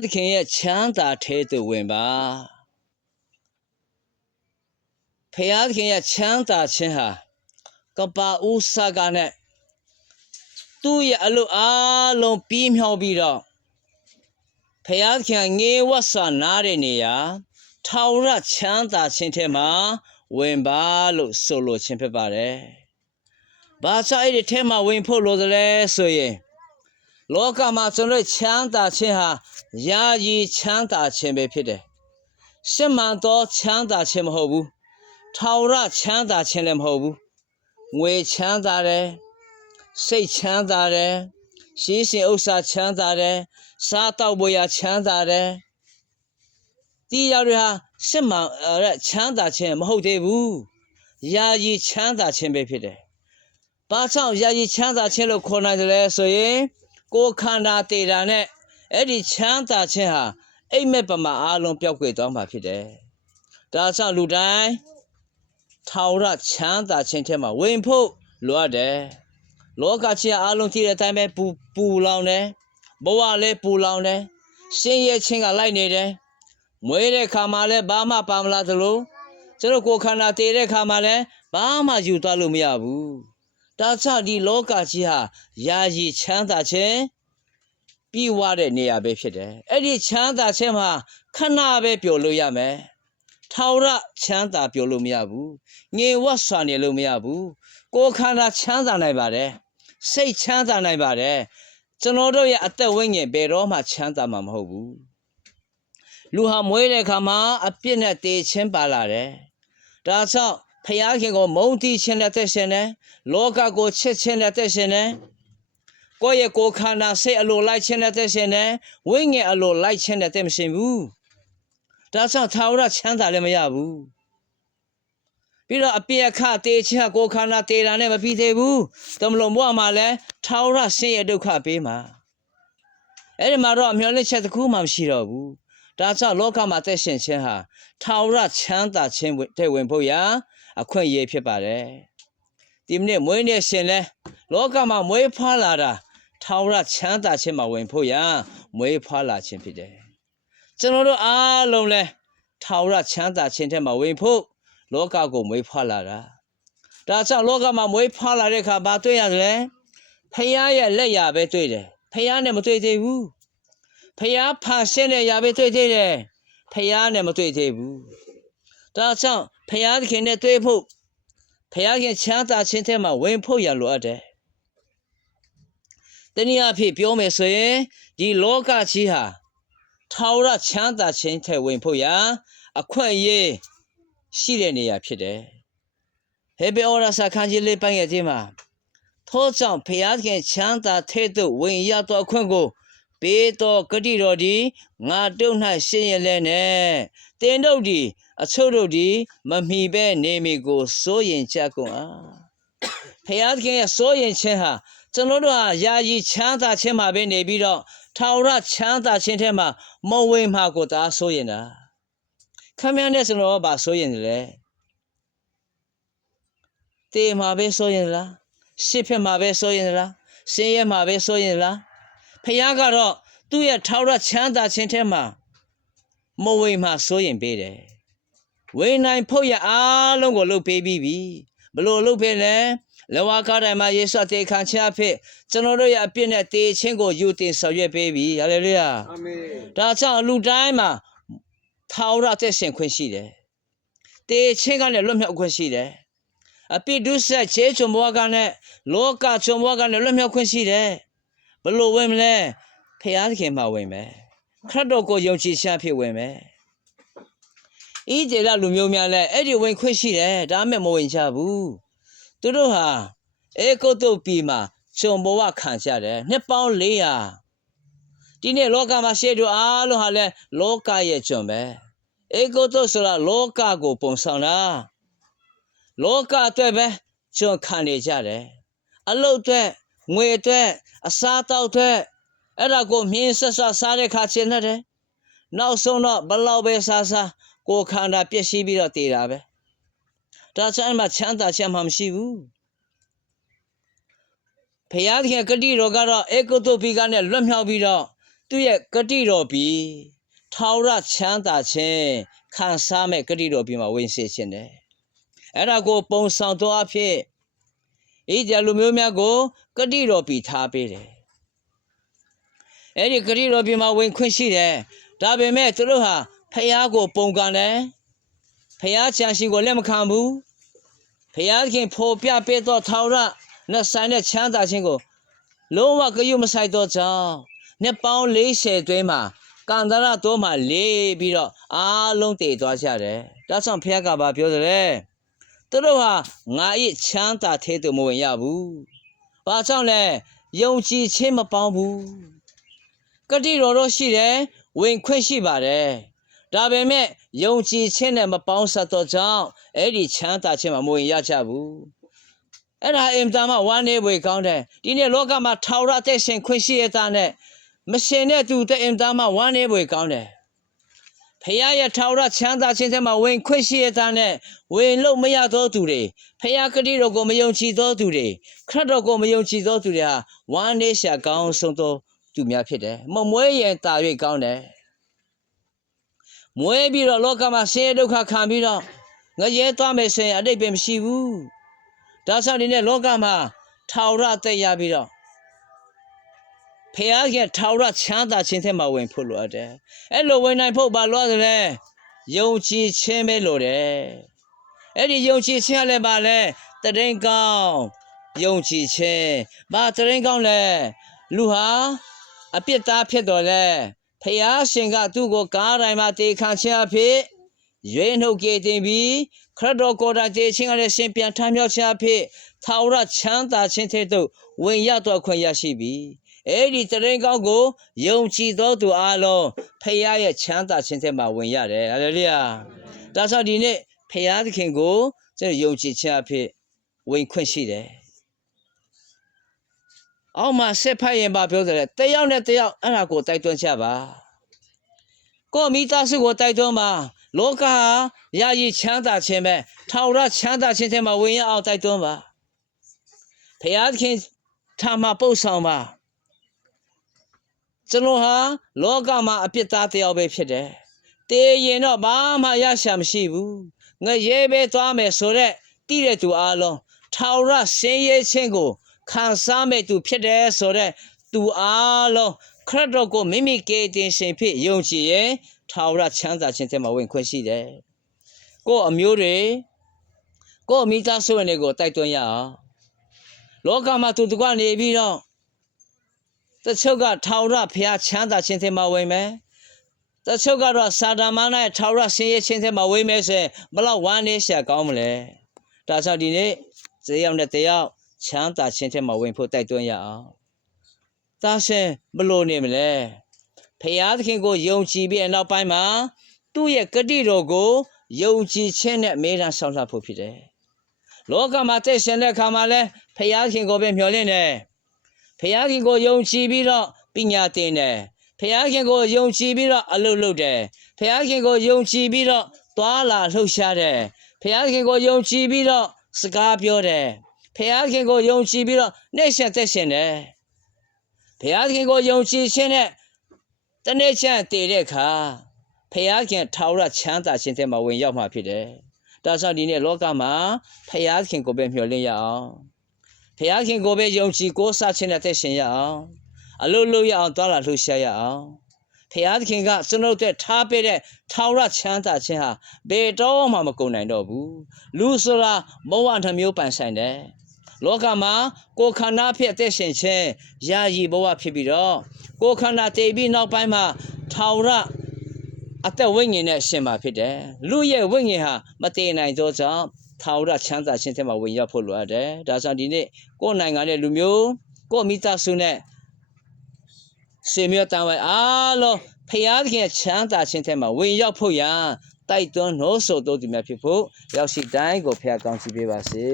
သခင်ရဲ့ချမ်းသာထဲသို့ဝင်ပါဖခင်သခင်ရဲ့ချမ်းသာခြင်းဟာကပ္ပါဥစကနဲ့သူ့ရဲ့အလုပ်အားလုံးပြီးမြောက်ပြီးတော့ဖခင်သခင်ငြိမ်ဝတ်စွာနားတဲ့နေရာထာဝရချမ်းသာခြင်းထဲမှာဝင်ပါလို့ဆိုလိုခြင်းဖြစ်ပါတယ်။ဘာကြောင့်အဲ့ဒီထဲမှာဝင်ဖို့လိုသလဲဆိုရင်လောကမှာကျွန်တော်ချမ်းသာခြင်းဟာယာယီချမ်းသာခြင်းပဲဖြစ်တယ်။ရှင်းမှန်သောချမ်းသာခြင်းမဟုတ်ဘူး။ထာဝရချမ်းသာခြင်းလည်းမဟုတ်ဘူး။ငွေချမ်းသာတယ်။စိတ်ချမ်းသာတယ်။ရှိရှင်ဥစ္စာချမ်းသာတယ်။စားတောက်ဖို့ရချမ်းသာတယ်။ဒီရောက်တွေဟာရှင်းမှန်တဲ့ချမ်းသာခြင်းမဟုတ်သေးဘူး။ယာယီချမ်းသာခြင်းပဲဖြစ်တယ်။ဘာကြောင့်ယာယီချမ်းသာခြင်းလို့ခေါ်နိုင်တယ်လဲဆိုရင်ကိုယ်ခန္ဓာတည်တာနဲ့အဲ့ဒီချမ်းသာခြင်းဟာအိမ်မက်ပမာအားလုံးပျောက်ကွယ်သွားမှာဖြစ်တယ်။ဒါကြောင့်လူတိုင်းထာဝရချမ်းသာခြင်းထဲမှာဝင်ဖို့လိုအပ်တယ်။လောကကြီးအားလုံးကြည့်တဲ့အတိုင်းပဲပူလောင်တယ်။ဘဝလည်းပူလောင်တယ်။ရှင်ရဲ့ချင်းကလိုက်နေတယ်။မွေးတဲ့ခါမှာလည်းဘာမှပါမလာသလိုကျွန်တော်ကိုယ်ခန္ဓာတည်တဲ့ခါမှာလည်းဘာမှယူသွားလို့မရဘူး။ဒါကြောင့်ဒီလောကကြီးဟာယာယီချမ်းသာခြင်းပြီးွားတဲ့နေရာပဲဖြစ်တယ်။အဲ့ဒီချမ်းသာခြင်းမှာခဏပဲပျော်လို့ရမယ်။ထာဝရချမ်းသာပျော်လို့မရဘူး။ငြိမ်ဝတ်စွာနေလို့မရဘူး။ကိုယ်ခန္ဓာချမ်းသာနိုင်ပါတယ်။စိတ်ချမ်းသာနိုင်ပါတယ်။ကျွန်တော်တို့ရဲ့အသက်ဝိညာဉ်ဘယ်တော့မှချမ်းသာမှာမဟုတ်ဘူး။လူဟာမွေးတဲ့အခါမှာအပြစ်နဲ့တည်ခြင်းပါလာတယ်။ဒါကြောင့်ဖခင်ကိုမုန်းတီးခြင်းနဲ့သက်ရှင်တယ်။လောကကိုချစ်ခြင်းနဲ့သက်ရှင်တယ်။ကိုယ့်ရဲ့ကိုယ်ခန္ဓာစိတ်အလိုလိုက်ခြင်းနဲ့သက်ရှင်တယ်။ဝိညာဉ်အလိုလိုက်ခြင်းနဲ့သက်မရှင်ဘူး။ဒါကြောင့်ထာဝရချမ်းသာလည်းမရဘူး။ပြီးတော့အပြည့်အခတည်ခြင်းကိုယ်ခန္ဓာတည်တာနဲ့မပြီးသေးဘူး။တမလုံးဘဝမှာလည်းထာဝရဆင်းရဲဒုက္ခပေးမှာ။အဲ့ဒီမှာတော့မျောလင့်ချက်တစ်ခုမှမရှိတော့ဘူး။ဒါကြောင့်လောကမှာသက်ရှင်ခြင်းဟာထာဝရချမ်းသာခြင်းတဲ့ဝင်ဖို့ရာအခွင့်အရေးဖြစ်ပါတယ်။ဒီနေ့မွေးနေ့ရှင်လဲလောကမှာမွေးဖွားလာတာထာဝရချမ်းသာခြင်းမှာဝင်ဖို့ရာမွေးဖွားလာခြင်းဖြစ်တယ်။ကျွန်တော်တို့အားလုံးလဲထာဝရချမ်းသာခြင်းထဲမှာဝင်ဖို့လောကကိုမွေးဖွားလာတာ။ဒါကြောင့်လောကမှာမွေးဖွားလာတဲ့အခါဘာတွေ့ရတယ်။ဖခင်ရဲ့လက်ရာပဲတွေ့တယ်။ဖခင်နဲ့မတွေ့သေးဘူး။ဖခင်ဖန်ဆင်းတဲ့ရာပဲတွေ့သေးတယ်။ဖခင်နဲ့မတွေ့သေးဘူး။ဒါကြောင့်ဖခင်သခင်နဲ့တွေ့ဖို့ဖခင်ချမ်းသာခြင်းထဲမှာဝင်ဖို့ရလိုအပ်တယ်။တနည်းအားဖြင့်ပြောမယ်ဆိုရင်ဒီလောကကြီးဟာထာဝရချမ်းသာခြင်းထဲဝင်ဖို့ရာအခွင့်အရေးရှိတဲ့နေရာဖြစ်တယ်။ဟေဘဲဩဝါဒစာခန်းကြီးလေးပိုင်းရဲ့ဒီမှာထို့ကြောင့်ဖခင်ချမ်းသာထဲသို့ဝင်ရသောအခွင့်ကိုပေးသောဂတိတော်ဒီငါတို့၌ရှင်ရလဲနဲ့တင်တို့ဒီအချို့တို့ဒီမမီပဲနေမီကိုစိုးရင်ကြကုန်အားဖခင်ရဲ့စိုးရင်ခြင်းဟာကျွန်တော်တို့ဟာယာယီချမ်းသာခြင်းမှာပဲနေပြီးတော့ထာဝရချမ်းသာခြင်းထဲမှာမဝင်မှာကိုသာစိုးရင်တာခမည်းနဲ့ကျွန်တော်ဘာစိုးရင်လဲတေမှာပဲစိုးရင်လားရှစ်ဖက်မှာပဲစိုးရင်လားစင်းရဲမှာပဲစိုးရင်လားဖခင်ကတော့သူ့ရဲ့ထာဝရချမ်းသာခြင်းထဲမှာမဝင်မှာစိုးရင်ပေးတယ်ဝိညာဉ်ဖို့ရအားလုံးကိုလုပ်ပေးပြီးပြီဘလို့လုပ်ပေးလဲလဝါကားတိုင်းမှာယေရှုအသေးခံခြင်းအဖြစ်ကျွန်တော်တို့ရဲ့အပြစ်နဲ့တည်ခြင်းကိုယူတင်ဆောင်ရွက်ပေးပြီဟာလေလုယာအာမင်ဒါကြောင့်လူတိုင်းမှာထာဝရသက်ရှင်ခွင့်ရှိတယ်တည်ခြင်းကလည်းလွတ်မြောက်ခွင့်ရှိတယ်အပြစ်ဒုစရိုက်ခြေချုံဘဝကနဲ့လောကချုံဘဝကနဲ့လွတ်မြောက်ခွင့်ရှိတယ်ဘလို့ဝင်မလဲဖခင်မှာဝင်မယ်ခရစ်တော်ကိုယုံကြည်ခြင်းအဖြစ်ဝင်မယ်ဤကျေလလူမျိုးများလဲအဲ့ဒီဝင်ခွင့်ရှိတယ်ဒါမှမဝင်ကြဘူးသူတို့ဟာအေဂုတ္တုပြည်မှာဂျုံဘဝခံကြတယ်နှစ်ပေါင်း400ဒီနေ့လောကမှာရှေ့တို့အားလုံးဟာလဲလောကရဲ့ဂျုံပဲအေဂုတ္တုဆိုတာလောကကိုပုံဆောင်တာလောကအတွက်ပဲဂျုံခံနေကြတယ်အလုတ်အတွက်ငွေအတွက်အစားတောက်အတွက်အဲ့ဒါကိုမြင်းဆက်စားတဲ့ခါချင်းနဲ့တယ်နောက်ဆုံးတော့ဘလောက်ပဲစားကိုယ်ခန္ဓာပျက်စီးပြီးတော့တည်တာပဲဒါကြောင့်မှချမ်းသာခြင်းမှမရှိဘူးဖခင်ဂတိတော်ကတော့အေဂုတ္တုပြည်ကနေလွတ်မြောက်ပြီးတော့ သူ့ရဲ့ဂတိတော်ပြီးထာဝရချမ်းသာခြင်းခံစားမဲ့ဂတိတော်ပြီးမှာဝင်စေခြင်းတယ်အဲ့ဒါကိုပုံဆောင်သောအဖြစ်ဣသရေလလူမျိုးများကိုဂတိတော်ပြီးထားပေးတယ်အဲ့ဒီဂတိတော်ပြီးမှာဝင်ခွင့်ရှိတယ်ဒါပေမဲ့သူတို့ဟာဖျားကိုပုံကန်တယ်ဖျားချမ်းရှိကိုလက်မခံဘူးဖျားခင်ဖော်ပြပေးသောထာဝရနဲ့ဆိုင်တဲ့ချမ်းသာခြင်းကိုလုံးဝဂရုမစိုက်တော့ကြောင်းနှစ်ပေါင်း40တွင်းမှာကန္တရတော်မှာလေးပြီးတော့အားလုံးတည်သွားကြတယ်ဒါကြောင့်ဖျားကဘာပြောတယ်လဲသူတို့ဟာငါ၏ချမ်းသာထဲသို့မဝင်ရဘူးဘာကြောင့်လဲယုံကြည်ခြင်းမပေါင်းဘူးဂတိတော်တော့ရှိတယ်ဝင်ခွင့်ရှိပါတယ်ဒါပေမဲ့ယုံကြည်ခြင်းနဲ့မပေါင်းဆက်တော့ကြောင့်အဲ့ဒီချမ်းသာခြင်းမှာမဝင်ရကြဘူးအဲ့ဒါအင်တာမှာဝမ်းနေပွေကောင်းတယ်ဒီနေ့လောကမှာထာဝရသက်ရှင်ခွင့်ရှိရတဲ့နဲ့မရှင်တဲ့သူတဲ့အင်တာမှာဝမ်းနေပွေကောင်းတယ်ဖခင်ရဲ့ထာဝရချမ်းသာခြင်းထဲမှာဝင်ခွင့်ရှိရတဲ့နဲ့ဝင်လို့မရသောသူတွေဖခင်ဂတိတော်ကိုမယုံကြည်သောသူတွေခရစ်တော်ကိုမယုံကြည်သောသူတွေဟာဝမ်းနေရှာကောင်းဆုံးသောသူများဖြစ်တယ်မမွေးရင်တာ၍ကောင်းတယ်မွေးပြီးတော့လောကမှာဆင်းရဲဒုက္ခခံပြီးတော့ငရဲသွားမယ်ဆိုရင်အတိတ်ပဲမရှိဘူးဒါကြောင့်ဒီနေ့လောကမှာထာဝရသက်ရပြီးတော့ဖခင်ရဲ့ထာဝရချမ်းသာခြင်းထဲမှာဝင်ဖို့လိုအပ်တယ်အဲ့လိုဝင်နိုင်ဖို့ဘာလို့လဲယုံကြည်ခြင်းပဲလိုတယ်အဲ့ဒီယုံကြည်ခြင်းကလည်းဘာလဲတရင်ကောင်းယုံကြည်ခြင်းဘာတရင်ကောင်းလဲလူဟာအပြစ်သားဖြစ်တော်လဲဖခင်ရှင်ကသူ့ကိုကားတိုင်းမှာတေခံခြင်းအဖြစ်ရွေးနှုတ်ကြတင်ပြီးခရစ်တော်ကိုယ်တိုင်တေခြင်းကလည်းရှင်ပြန်ထမ်းမြောက်ခြင်းအဖြစ်ထာဝရချမ်းသာခြင်းထဲသို့ဝင်ရတော်ခွင့်ရရှိပြီအဲ့ဒီတရင်ကောင်းကိုယုံကြည်သောသူအလုံးဖခင်ရဲ့ချမ်းသာခြင်းထဲမှာဝင်ရတယ်ဟာလေလုယာဒါဆိုဒီနေ့ဖခင်သခင်ကိုကျွန်တော်ယုံကြည်ခြင်းအဖြစ်ဝင်ခွင့်ရှိတယ်အောက်မှာဆက်ဖတ်ရင်ပါပြောတယ်တယောက်နဲ့တယောက်အဲ့ဒါကိုတိုက်တွန်းချပါကိုမိသားစုကိုတိုက်တွန်းပါလောကဟာယာယီချမ်းသာခြင်းပဲထာဝရချမ်းသာခြင်းထဲမှာဝင်ရအောင်တိုက်တွန်းပါဖခင်သခင်ထာမပုတ်ဆောင်ပါကျွန်တော်ဟာလောကမှာအပြစ်သားတယောက်ပဲဖြစ်တယ်တေးရင်တော့ဘာမှရရှာမရှိဘူးငရဲပဲသွားမယ်ဆိုတော့တိတဲ့သူအားလုံးထာဝရဆင်းရဲခြင်းကိုခံစားမဲ့သူဖြစ်တယ်ဆိုတော့သူအားလုံးခရစ်တော်ကိုမိမိကယ်တင်ရှင်ဖြစ်ယုံကြည်ရင်ထာဝရချမ်းသာခြင်းထဲမှာဝင်ခွင့်ရှိတယ်ကိုယ့်အမျိုးတွေကိုယ့်မိသားစုဝင်တွေကိုတိုက်တွန်းရအောင်လောကမှာသူတကွနေပြီးတော့တချို့ကထာဝရဘုရားချမ်းသာခြင်းထဲမှာဝင်မယ်တချို့ကတော့စာတမန်နဲ့ထာဝရဆင်းရဲခြင်းထဲမှာဝင်မယ်ဆိုရင်ဘလောက်ဝမ်းနည်းရှာကောင်းမလဲဒါကြောင့်ဒီနေ့ဇေယောက်နဲ့တယောက်ချမ်းသာခြင်းထဲမှာဝင်ဖို့တိုက်တွန်းရအောင်ဒါရှင်ဘလို့နေမလဲဖခင်သခင်ကိုယုံကြည်ပြီးနောက်ပိုင်းမှာသူ့ရဲ့ဂတိတော်ကိုယုံကြည်ခြင်းနဲ့အမြဲတမ်းဆောင်ရွက်ဖို့ဖြစ်တယ်လောကမှာသိရှင်တဲ့အခါမှာလဲဖခင်သခင်ကိုပဲမျှော်လင့်တယ်ဖခင်ခင်ကိုယုံကြည်ပြီးတော့ပညာသင်တယ်ဖခင်ခင်ကိုယုံကြည်ပြီးတော့အလုပ်လုပ်တယ်ဖခင်ခင်ကိုယုံကြည်ပြီးတော့သွားလာလှုပ်ရှားတယ်ဖခင်ခင်ကိုယုံကြည်ပြီးတော့စကားပြောတယ်ဖခင်ခင်ကိုယုံကြည်ပြီးတော့နှိမ့်ဆက်သက်ရှင်တယ်ဖခင်ခင်ကိုယုံကြည်ခြင်းနဲ့တနေ့ချမ်းတည်တဲ့အခါဖခင်ခင်ထာဝရချမ်းသာခြင်းထဲမှာဝင်ရောက်မှာဖြစ်တယ်ဒါကြောင့်ဒီနေ့လောကမှာဖခင်ခင်ကိုပဲမျှော်လင့်ရအောင်ဖခင်ခင်ကိုပဲယုံကြည်ကိုးစားခြင်းနဲ့သက်ရှင်ရအောင်အလို့လို့ရအောင်သွားလာလှူရှားရအောင်ဖခင်ကကျွန်တော်တို့ထားပေးတဲ့ထာဝရချမ်းသာခြင်းဟာဘယ်တော့မှမကုန်နိုင်တော့ဘူးလူဆိုတာဘဝနှမျိုးပန်ဆိုင်တယ်လောကမှာကိုယ်ခန္ဓာဖြစ်သက်ရှင်ခြင်းယာယီဘဝဖြစ်ပြီးတော့ကိုယ်ခန္ဓာတည်ပြီးနောက်ပိုင်းမှာထာဝရအသက်ဝိညာဉ်နဲ့ရှင်မှာဖြစ်တယ်လူရဲ့ဝိညာဉ်ဟာမတည်နိုင်သောကြောင့်ထာဝရချမ်းသာခြင်းထဲမှာဝင်ရောက်ဖို့လိုအပ်တယ်ဒါကြောင့်ဒီနေ့ကိုယ်နိုင်ငံရဲ့လူမျိုးကိုယ်မိသားစုနဲ့စေမြေတန်ဝဲအားလုံးဖခင်ချမ်းသာခြင်းထဲမှာဝင်ရောက်ဖို့ရန်တိုက်တွန်းနှိုးဆော်တော်သူများဖြစ်ဖို့ရောက်ရှိတိုင်းကိုဖခင်ကောင်းချီးပေးပါစေ